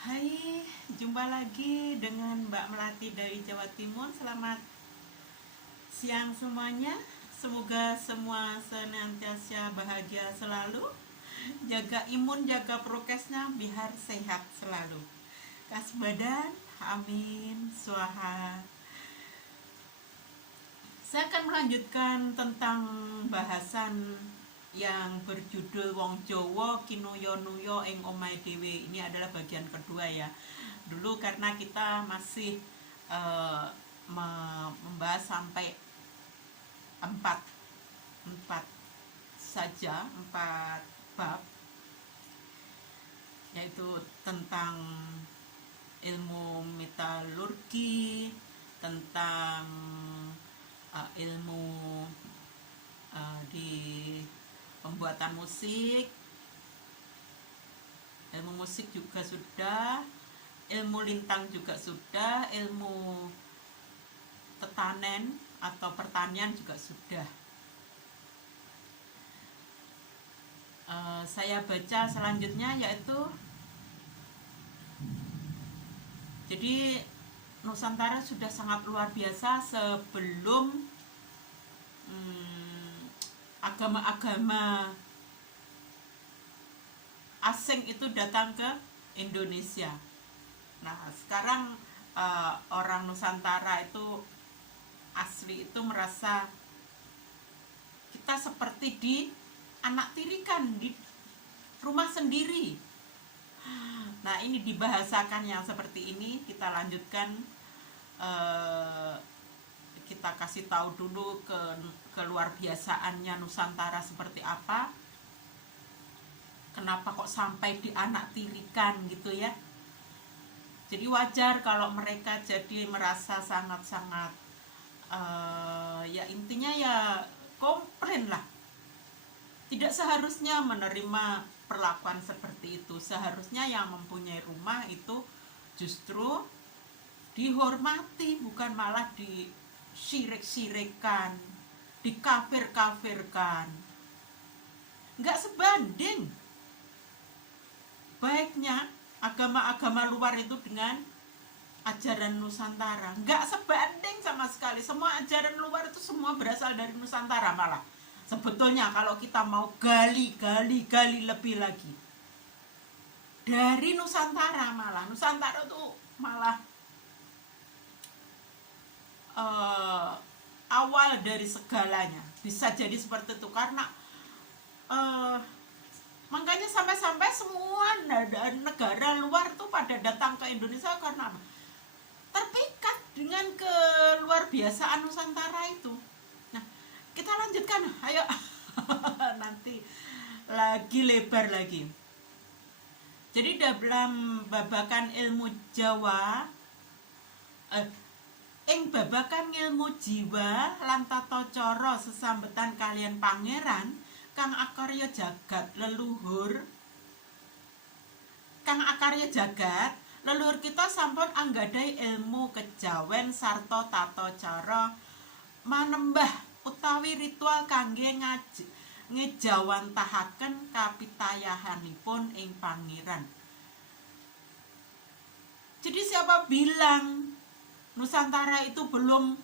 Hai, jumpa lagi dengan Mbak Melati dari Jawa Timur. Selamat siang semuanya. Semoga semua senantiasa bahagia selalu. Jaga imun, jaga prokesnya biar sehat selalu. Kas badan, amin, swaha. Saya akan melanjutkan tentang bahasan yang berjudul Wong Jowo Kinoyo Nuyo ing Omahe Dewe. Ini adalah bagian kedua ya. Dulu karena kita masih eh, membahas sampai empat empat saja, 4 bab, yaitu tentang ilmu metalurgi, tentang ilmu di pembuatan musik, ilmu musik juga sudah, ilmu lintang juga sudah, ilmu tetanen atau pertanian juga sudah. Saya baca selanjutnya yaitu, jadi Nusantara sudah sangat luar biasa sebelum agama-agama asing itu datang ke Indonesia. Nah, sekarang orang Nusantara itu asli itu merasa kita seperti di anak tirikan di rumah sendiri. Nah, ini dibahasakan yang seperti ini. Kita lanjutkan, kita kasih tahu dulu keluar biasaannya Nusantara seperti apa. Kenapa kok sampai di anak tirikan gitu ya. Jadi wajar kalau mereka jadi merasa sangat-sangat ya intinya ya komplain lah. Tidak seharusnya menerima perlakuan seperti itu. Seharusnya yang mempunyai rumah itu justru dihormati, bukan malah disirik-sirikan, dikafir-kafirkan. Nggak sebanding baiknya agama-agama luar itu dengan ajaran Nusantara. Nggak sebanding sama sekali. Semua ajaran luar itu semua berasal dari Nusantara malah. Sebetulnya kalau kita mau gali lebih lagi, dari Nusantara malah. Nusantara itu malah awal dari segalanya. Bisa jadi seperti itu karena makanya sampai-sampai semua negara luar tuh pada datang ke Indonesia karena terpikat dengan keluar biasaan Nusantara itu. Nah, kita lanjutkan, ayo. Nanti lagi lebar lagi. Jadi dalam babakan ilmu Jawa, ing babakan ilmu jiwa lan tata cara sesambetan kalian pangeran kang akarya jagat leluhur, kang akarya jagat leluhur kita sampun anggadai ilmu kejawen sarta tata cara manembah utawi ritual kangge ngejawantahaken kapitayahanipun ing pangeran. Jadi siapa bilang Nusantara itu belum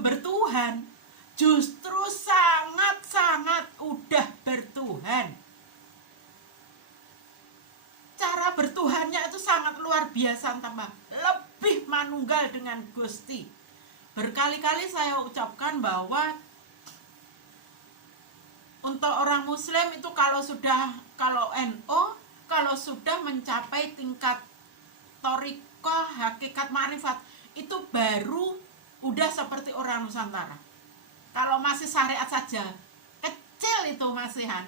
bertuhan? Justru sangat-sangat udah bertuhan. Cara bertuhannya itu sangat luar biasa, tambah lebih manunggal dengan Gusti. Berkali-kali saya ucapkan bahwa untuk orang Muslim itu kalau NO, kalau sudah mencapai tingkat thoriqah, hakikat ma'rifat, itu baru udah seperti orang Nusantara. Kalau masih syariat saja, kecil itu masihan.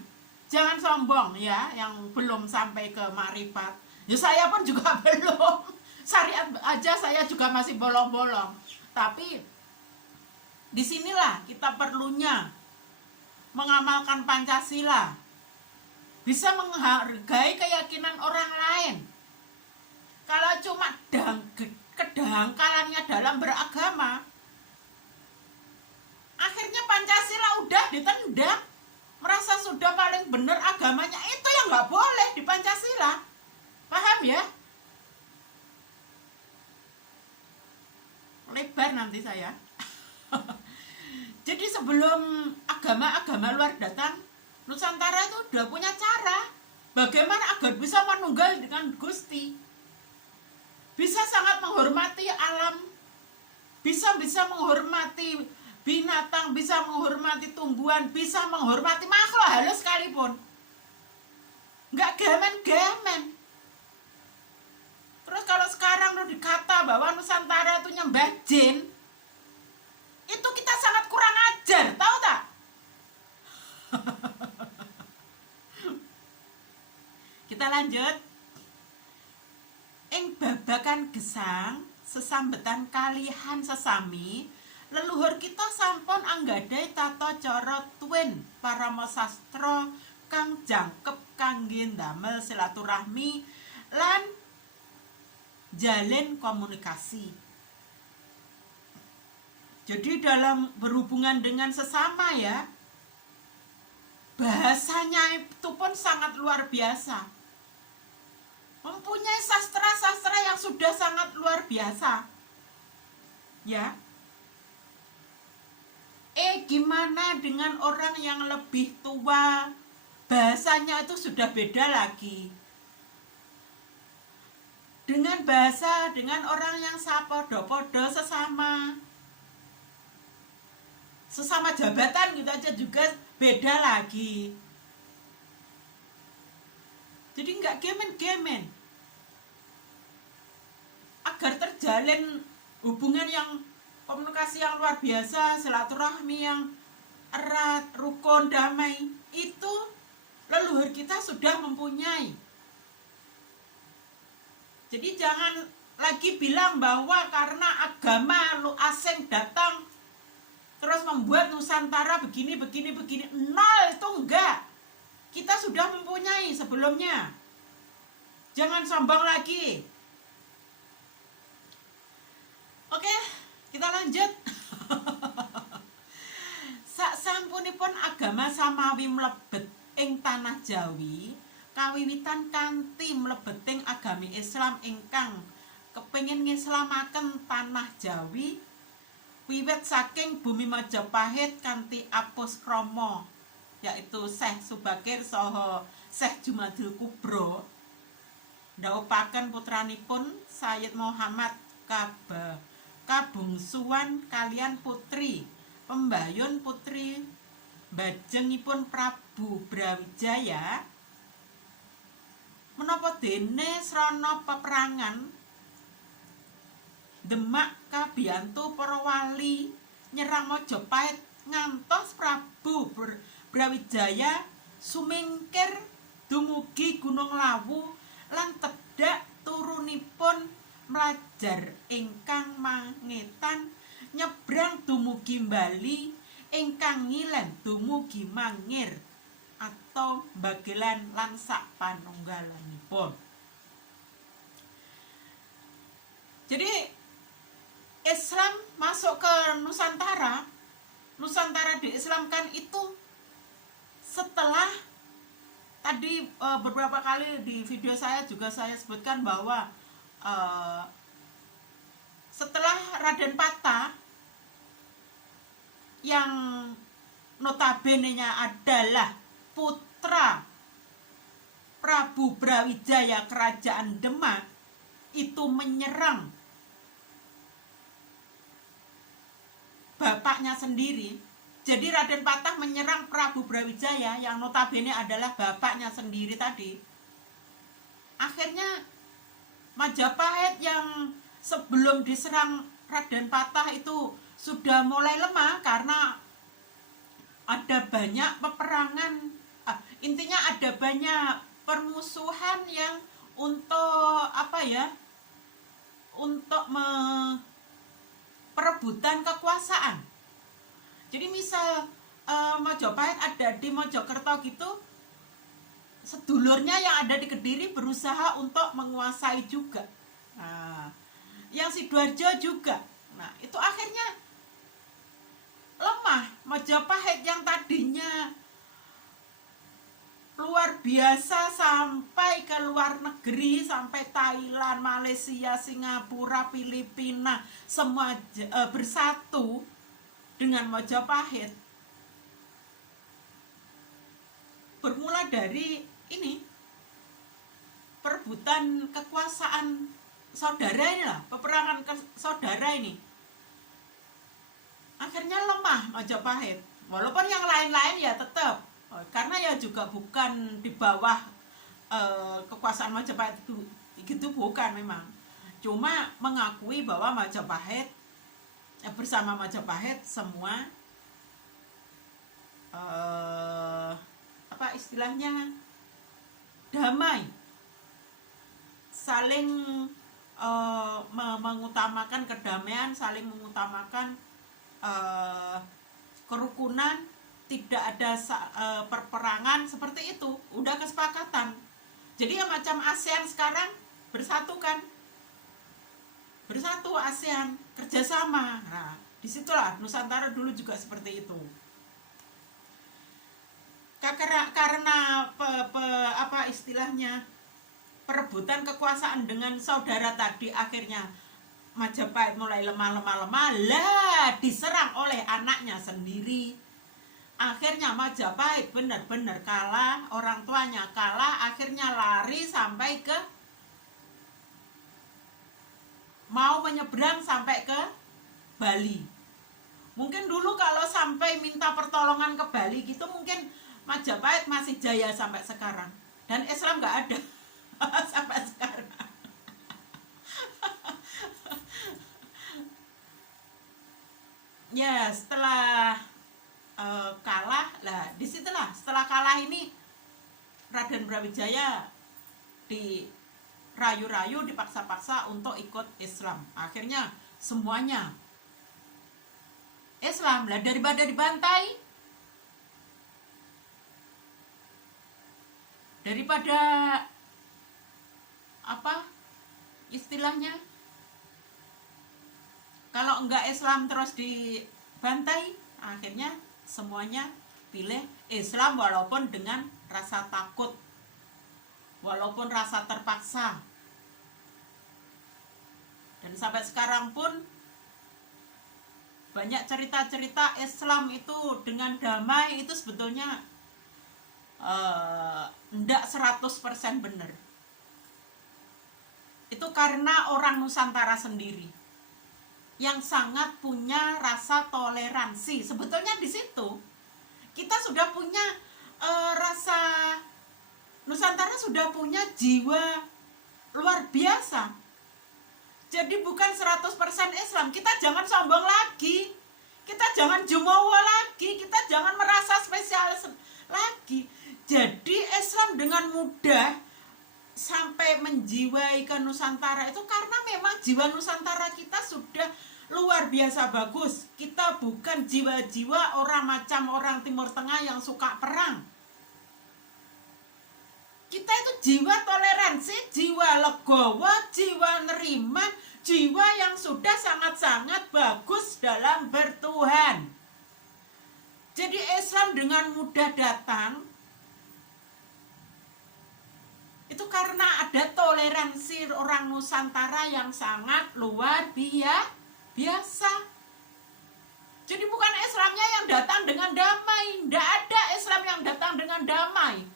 Jangan sombong ya, yang belum sampai ke ma'rifat. Ya saya pun juga belum. Syariat aja saya juga masih bolong-bolong. Tapi disinilah kita perlunya mengamalkan Pancasila, bisa menghargai keyakinan orang lain. Kalau cuma kedangkalannya dalam beragama, akhirnya Pancasila udah ditendang. Merasa sudah paling benar agamanya, itu yang nggak boleh di Pancasila. Islam ya. Lebar nanti saya. Jadi sebelum agama-agama luar datang, Nusantara itu udah punya cara bagaimana agar bisa menunggal dengan Gusti. Bisa sangat menghormati alam, bisa menghormati binatang, bisa menghormati tumbuhan, bisa menghormati makhluk halus sekalipun. Nggak gamen-gamen. Terus kalau sekarang lu dikata bahwa Nusantara itu nyembah jin, itu kita sangat kurang ajar, tahu tak? Kita lanjut. Ing babakan gesang sesambetan kalihan sesami, leluhur kita sampun anggadai tata cara tuwin parama sastra kang jangkep kangge ndamel silaturahmi lan jalin komunikasi. Jadi dalam berhubungan dengan sesama ya, bahasanya itu pun sangat luar biasa. Mempunyai sastra-sastra yang sudah sangat luar biasa. Ya. Gimana dengan orang yang lebih tua? Bahasanya itu sudah beda lagi. Dengan bahasa, dengan orang yang sapodo-podo sesama jabatan gitu aja juga beda lagi. Jadi nggak gemen-gemen. Agar terjalin hubungan yang komunikasi yang luar biasa, silaturahmi yang erat, rukun, damai, itu leluhur kita sudah mempunyai. Jadi jangan lagi bilang bahwa karena agama lu asing datang terus membuat Nusantara begini. Nol, itu enggak. Kita sudah mempunyai sebelumnya. Jangan sombong lagi. Oke, kita lanjut. Saksampunipun agama samawi mlebet ing tanah Jawi, kawiwitan kanthi mlebeting agami Islam ingkang kepengin ngislamaken tanah Jawi, wiwit saking bumi Majapahit kanthi apus krama, yaitu Syekh Subakir saha Syekh Jumadil Kubro, ndhawuhaken putranipun Sayyid Muhammad kabungsuan kalian putri pembayun putri bajengipun Prabu Brawijaya menapa dene srana peperangan Demak kabiyantu para wali nyerang Majapahit ngantos Prabu Brawijaya sumingkir dumugi Gunung Lawu lan tedhak turunipun mlajar ingkang mangetan nyebrang dumugi Bali ingkang ngilen dumugi Mangir atau Bagelan lan sak panunggalanipun. Jadi Islam masuk ke Nusantara diislamkan itu setelah tadi beberapa kali di video saya juga saya sebutkan bahwa setelah Raden Patah yang notabene-nya adalah putra Prabu Brawijaya Kerajaan Demak itu menyerang bapaknya sendiri. Jadi Raden Patah menyerang Prabu Brawijaya yang notabene adalah bapaknya sendiri tadi. Akhirnya Majapahit yang sebelum diserang Raden Patah itu sudah mulai lemah karena ada banyak peperangan, intinya ada banyak permusuhan yang untuk untuk perebutan kekuasaan. Jadi misal Majapahit ada di Mojokerto gitu, sedulurnya yang ada di Kediri berusaha untuk menguasai juga. Nah, yang Sidoarjo juga. Nah, itu akhirnya lemah. Majapahit yang tadinya luar biasa sampai ke luar luar negeri sampai Thailand, Malaysia, Singapura, Filipina, semua bersatu dengan Majapahit. Bermula dari ini, perebutan kekuasaan saudara ini lah, peperangan saudara ini. Akhirnya lemah Majapahit. Walaupun yang lain-lain ya tetap, karena ya juga bukan di bawah kekuasaan Majapahit itu gitu, bukan memang. Cuma mengakui bahwa Majapahit bersama Majapahit semua apa istilahnya, damai, saling mengutamakan kedamaian, saling mengutamakan kerukunan, tidak ada perperangan, seperti itu. Udah kesepakatan. Jadi ya macam ASEAN sekarang bersatu kan, bersatu ASEAN, kerjasama. Nah, disitulah Nusantara dulu juga seperti itu. Karena apa istilahnya, perebutan kekuasaan dengan saudara tadi, akhirnya Majapahit mulai lemah lah, diserang oleh anaknya sendiri. Akhirnya Majapahit benar-benar kalah, orang tuanya kalah, akhirnya lari sampai ke, mau menyeberang sampai ke Bali. Mungkin dulu kalau sampai minta pertolongan ke Bali gitu, mungkin Majapahit masih jaya sampai sekarang. Dan Islam nggak ada sampai sekarang. Ya, setelah kalah lah, disitulah setelah kalah ini Raden Brawijaya dirayu-rayu, dipaksa-paksa untuk ikut Islam. Akhirnya semuanya Islam lah, daripada dibantai, daripada apa istilahnya, kalau enggak Islam terus dibantai, akhirnya semuanya pilih Islam walaupun dengan rasa takut, walaupun rasa terpaksa. Dan sampai sekarang pun banyak cerita-cerita Islam itu dengan damai itu sebetulnya enggak 100% benar. Itu karena orang Nusantara sendiri yang sangat punya rasa toleransi. Sebetulnya di situ kita sudah punya rasa, Nusantara sudah punya jiwa luar biasa. Jadi bukan 100% Islam. Kita jangan sombong lagi, kita jangan jumawa lagi, kita jangan merasa spesialis lagi. Jadi Islam dengan mudah sampai menjiwai ke Nusantara itu karena memang jiwa Nusantara kita sudah luar biasa bagus. Kita bukan jiwa-jiwa orang macam orang Timur Tengah yang suka perang. Kita itu jiwa toleransi, jiwa legowo, jiwa nerima, jiwa yang sudah sangat-sangat bagus dalam bertuhan. Jadi Islam dengan mudah datang itu karena ada toleransi orang Nusantara yang sangat luar biasa. Jadi bukan Islamnya yang datang dengan damai. Tidak ada Islam yang datang dengan damai.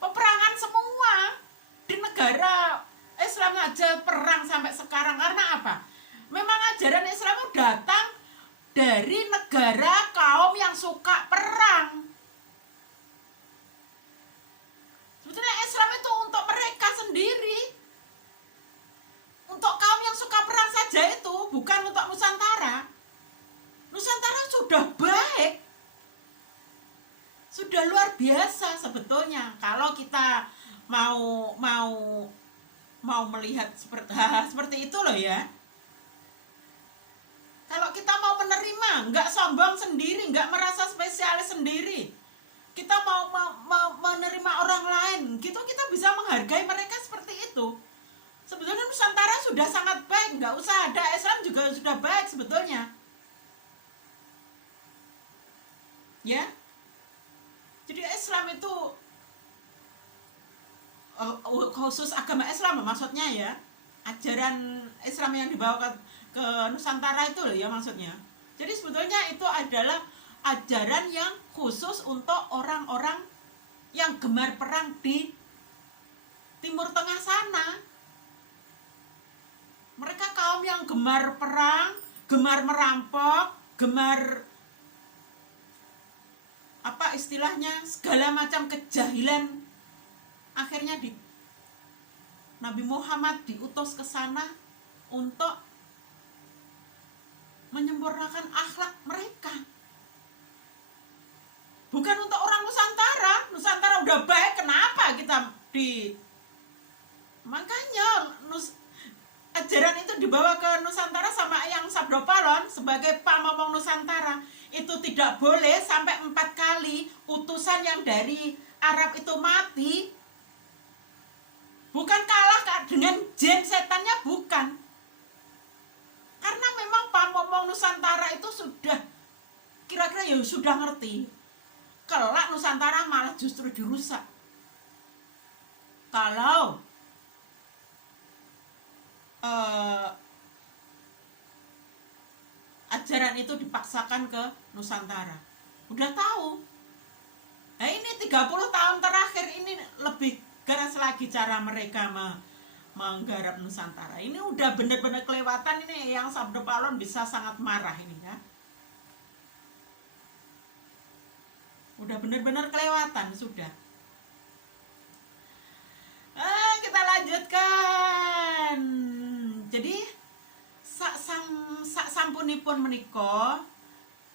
Peperangan semua. Di negara Islam aja perang sampai sekarang. Karena apa? Memang ajaran Islam itu datang dari negara kaum yang suka perang. Sebetulnya Islam itu untuk mereka sendiri, untuk kaum yang suka perang saja, itu bukan untuk Nusantara. Nusantara sudah baik, sudah luar biasa sebetulnya. Kalau kita mau melihat seperti itu loh ya. Kalau kita mau menerima, nggak sombong sendiri, nggak merasa spesialis sendiri, kita mau menerima orang lain gitu, kita bisa menghargai mereka seperti itu. Sebetulnya Nusantara sudah sangat baik, nggak usah ada Islam juga sudah baik sebetulnya ya. Jadi Islam itu khusus agama Islam maksudnya ya, ajaran Islam yang dibawa ke Nusantara itu loh ya maksudnya. Jadi sebetulnya itu adalah ajaran yang khusus untuk orang-orang yang gemar perang di Timur Tengah sana. Mereka kaum yang gemar perang, gemar merampok, gemar apa istilahnya, segala macam kejahilan. Akhirnya Nabi Muhammad diutus ke sana untuk menyempurnakan akhlak mereka. Bukan untuk orang Nusantara. Nusantara udah baik, kenapa kita makanya ajaran itu dibawa ke Nusantara sama yang Sabdo Palon sebagai pamomong Nusantara. Itu tidak boleh sampai 4 kali utusan yang dari Arab itu mati. Bukan kalah dengan jin setannya, bukan. Karena memang pamomong Nusantara itu sudah kira-kira ya sudah ngerti. Kelak Nusantara malah justru dirusak. Kalau ajaran itu dipaksakan ke Nusantara. Udah tahu. Nah ini 30 tahun terakhir ini lebih keras lagi cara mereka menggarap Nusantara. Ini udah benar-benar kelewatan ini, yang Sabdo Palon bisa sangat marah ini ya. Udah benar-benar kelewatan sudah. Kita lanjutkan. Jadi sak sampunipun menika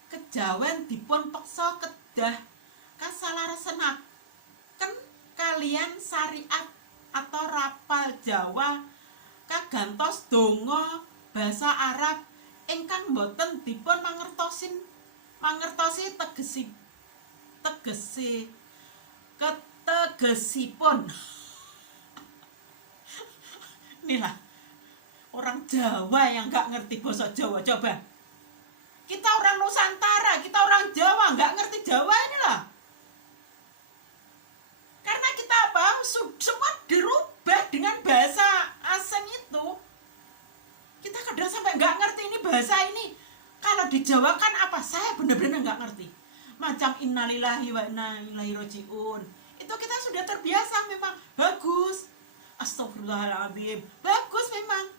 kejawen dipun peksa kedah kasalarasenaken kalian syariat atau rapal Jawa kagantos donga basa Arab ingkang boten dipun mangertosi ketegesipun. Inilah orang Jawa yang nggak ngerti bahasa Jawa. Coba kita orang Nusantara, kita orang Jawa nggak ngerti Jawa inilah. Karena kita apa? Semua dirubah dengan bahasa asing itu. Kita kadang sampai nggak ngerti ini bahasa ini. Kalau dijawakan apa? Saya benar-benar nggak ngerti. Macam innalillahi wa inna ilaihi rajiun. Itu kita sudah terbiasa memang. Bagus. Astagfirullahaladzim. Bagus memang.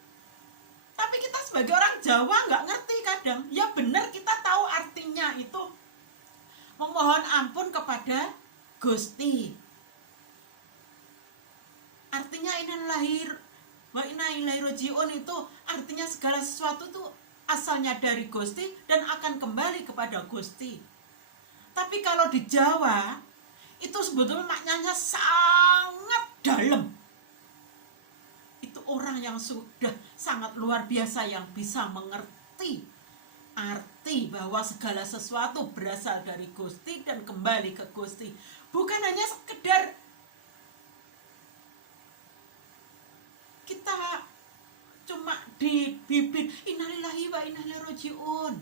Tapi kita sebagai orang Jawa nggak ngerti kadang. Ya benar kita tahu artinya itu memohon ampun kepada Gusti. Artinya innalillahi wa inna ilaihi rajiun itu artinya segala sesuatu itu asalnya dari Gusti dan akan kembali kepada Gusti. Tapi kalau di Jawa itu sebetulnya maknanya sangat dalam. Itu orang yang sudah sangat luar biasa yang bisa mengerti arti bahwa segala sesuatu berasal dari Gusti dan kembali ke Gusti. Bukan hanya sekedar kita cuma di bibir innalillahi wa inna ilaihi rajiun.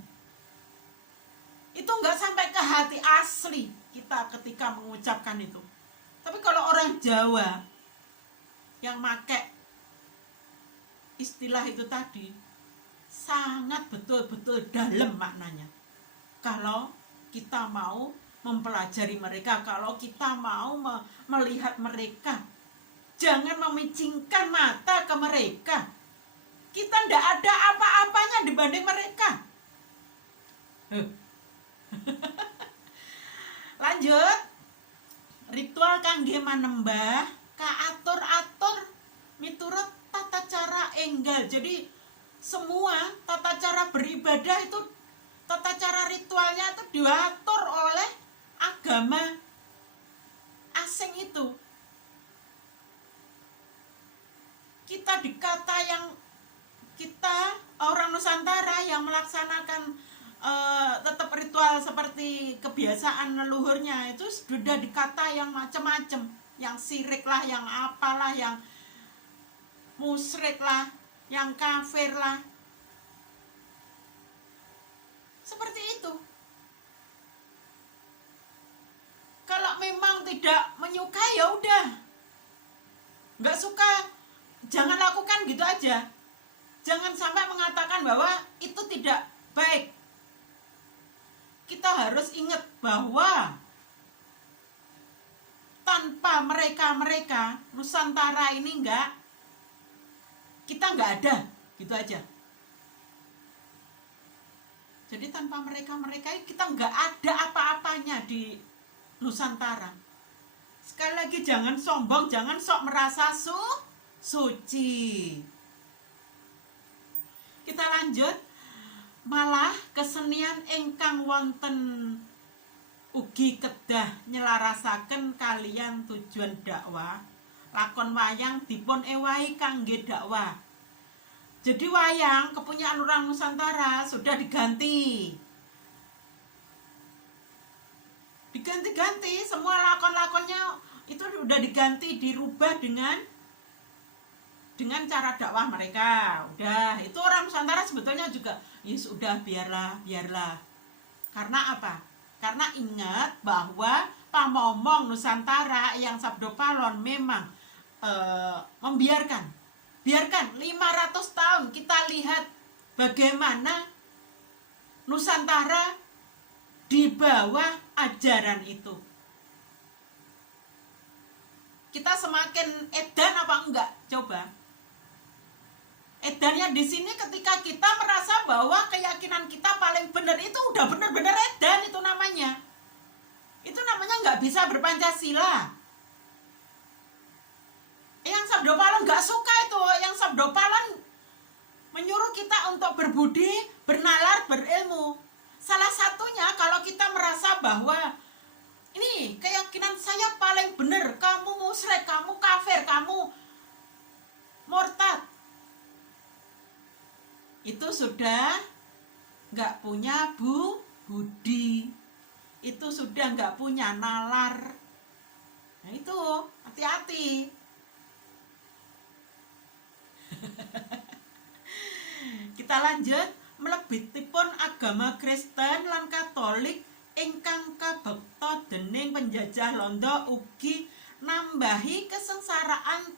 Itu enggak sampai ke hati asli kita ketika mengucapkan itu. Tapi kalau orang Jawa yang make istilah itu tadi sangat betul-betul dalam maknanya. Kalau kita mau mempelajari mereka, kalau kita mau melihat mereka, jangan memicingkan mata ke mereka. Kita ndak ada apa-apanya dibanding mereka. Lanjut. Ritual kangge manembah kaatur-atur miturut tata cara enggal. Jadi semua tata cara beribadah itu, tata cara ritualnya itu diatur oleh agama asing itu. Kita dikata yang kita orang Nusantara yang melaksanakan tetap ritual seperti kebiasaan leluhurnya itu sudah dikata yang macam-macam, yang syirik lah, yang apalah, yang musyrik lah, yang kafir lah, seperti itu. Kalau memang tidak menyukai ya udah, nggak suka, jangan lakukan gitu aja. Jangan sampai mengatakan bahwa itu tidak baik. Kita harus ingat bahwa tanpa mereka Nusantara ini kita nggak ada, gitu aja. Jadi tanpa mereka kita nggak ada apa-apanya di Nusantara. Sekali lagi, jangan sombong, jangan sok merasa suci. Kita lanjut. Malah kesenian ingkang wonten ugi kedah nyelarasaken kalian tujuan dakwah. Lakon wayang dipun ewahi kangge dakwah. Jadi wayang kepunyaan orang Nusantara sudah diganti. Diganti-ganti, semua lakon-lakonnya itu udah diganti, dirubah dengan cara dakwah mereka. Udah, itu orang Nusantara sebetulnya juga ya sudah, biarlah. Karena apa? Karena ingat bahwa pamomong Nusantara yang Sabdo Palon memang membiarkan 500 tahun. Kita lihat bagaimana Nusantara di bawah ajaran itu. Kita semakin edan apa enggak? Coba. Edannya di sini ketika kita merasa bahwa keyakinan kita paling benar, itu udah benar-benar edan itu namanya. Itu namanya nggak bisa berpancasila. Yang Sabdo Palon nggak suka itu. Yang Sabdo Palon menyuruh kita untuk berbudi, bernalar, berilmu. Salah satunya kalau kita merasa bahwa ini keyakinan saya paling benar, kamu musyrik, kamu kafir, kamu murtad, itu sudah nggak punya budi, itu sudah nggak punya nalar. Nah itu hati-hati. Kita lanjut. Mlebetipun agama Kristen lan Katolik ingkang kabekta dening penjajah Londo ugi nambahi kesengsaraan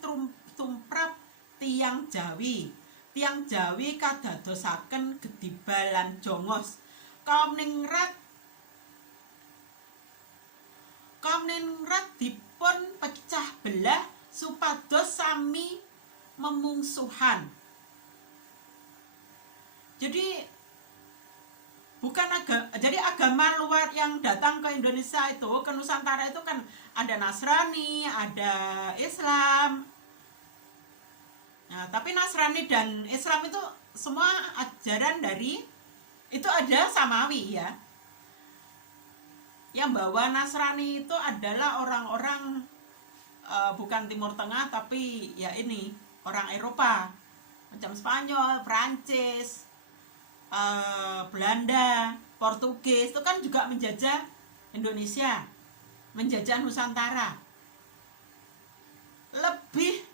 tumrap tiyang Jawi. Tiyang Jawi kadadosaken Gediba lan Jongos. Kaum ningrat dipun pecah belah supados sami memungsuhan. Jadi agama luar yang datang ke Indonesia itu, ke Nusantara itu kan ada Nasrani, ada Islam. Nah, tapi Nasrani dan Islam itu semua ajaran dari itu ada Samawi ya. Yang bawa Nasrani itu adalah orang-orang bukan Timur Tengah, tapi ya ini orang Eropa, macam Spanyol, Prancis, Belanda, Portugis, itu kan juga menjajah Indonesia, menjajah Nusantara. Lebih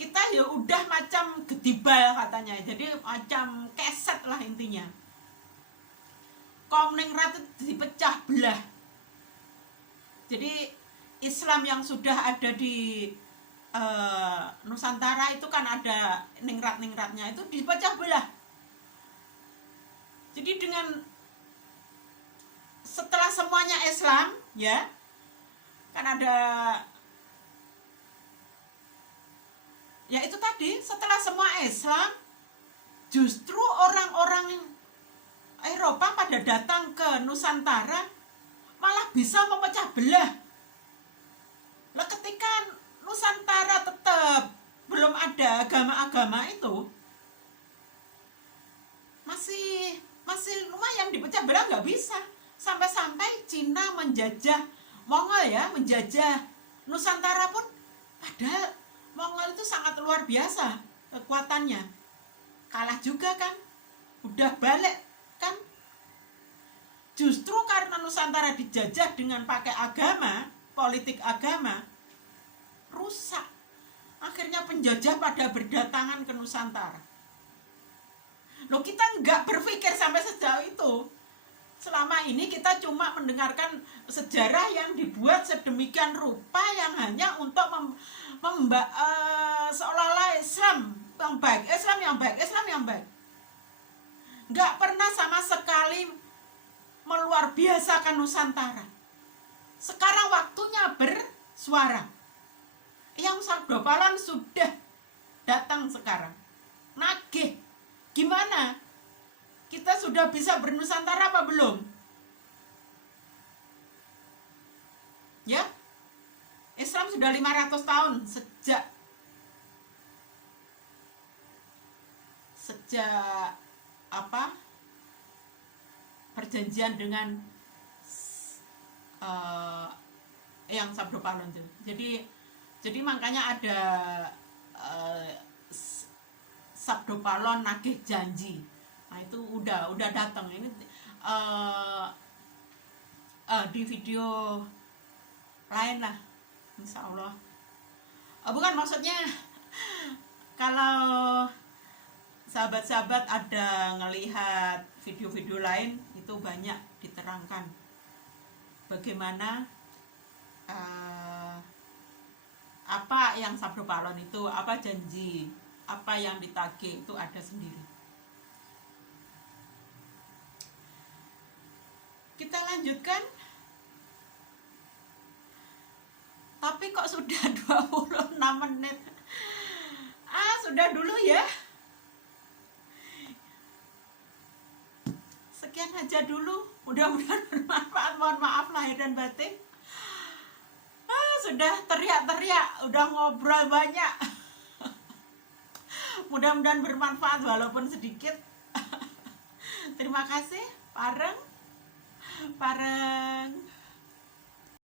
kita ya udah macam gedibal katanya, jadi macam keset lah intinya. Kaum ningrat itu dipecah belah. Jadi Islam yang sudah ada di Nusantara itu kan ada ningrat-ningratnya, itu dipecah belah. Jadi dengan setelah semuanya Islam ya, kan ada ya itu tadi, setelah semua Islam justru orang-orang Eropa pada datang ke Nusantara malah bisa memecah belah. Lah ketika Nusantara tetap belum ada agama-agama itu, masih lumayan dipecah belah, nggak bisa. Sampai-sampai Cina menjajah Mongol ya, menjajah Nusantara pun, padahal Mongol itu sangat luar biasa kekuatannya, kalah juga kan, udah balik kan. Justru karena Nusantara dijajah dengan pakai agama, politik agama, rusak. Akhirnya penjajah pada berdatangan ke Nusantara. Loh, kita nggak berpikir sampai sejauh itu. Selama ini kita cuma mendengarkan sejarah yang dibuat sedemikian rupa yang hanya untuk seolah-olah Islam yang baik, Islam yang baik, Islam yang baik. Nggak pernah sama sekali meluar biasakan Nusantara. Sekarang waktunya bersuara. Yang Sabdo Palon sudah datang sekarang. Nagih. Gimana? Kita sudah bisa bernusantara apa belum? Ya? Islam sudah 500 tahun sejak apa? Perjanjian dengan yang Sabdo Palon itu. Jadi makanya ada Sabdo Palon nagih janji. Nah itu udah datang ini di video lain lah, insya Allah. Bukan, maksudnya kalau sahabat-sahabat ada ngelihat video-video lain itu banyak diterangkan bagaimana apa yang Sabdo Palon itu, apa janji, apa yang ditagih itu ada sendiri. Kita lanjutkan. Tapi kok sudah 26 menit. Sudah dulu ya. Sekian aja dulu. Mudah-mudahan bermanfaat. Mohon maaf lahir dan batin. Sudah teriak-teriak, udah ngobrol banyak. Mudah-mudahan bermanfaat walaupun sedikit. Terima kasih. Pareng.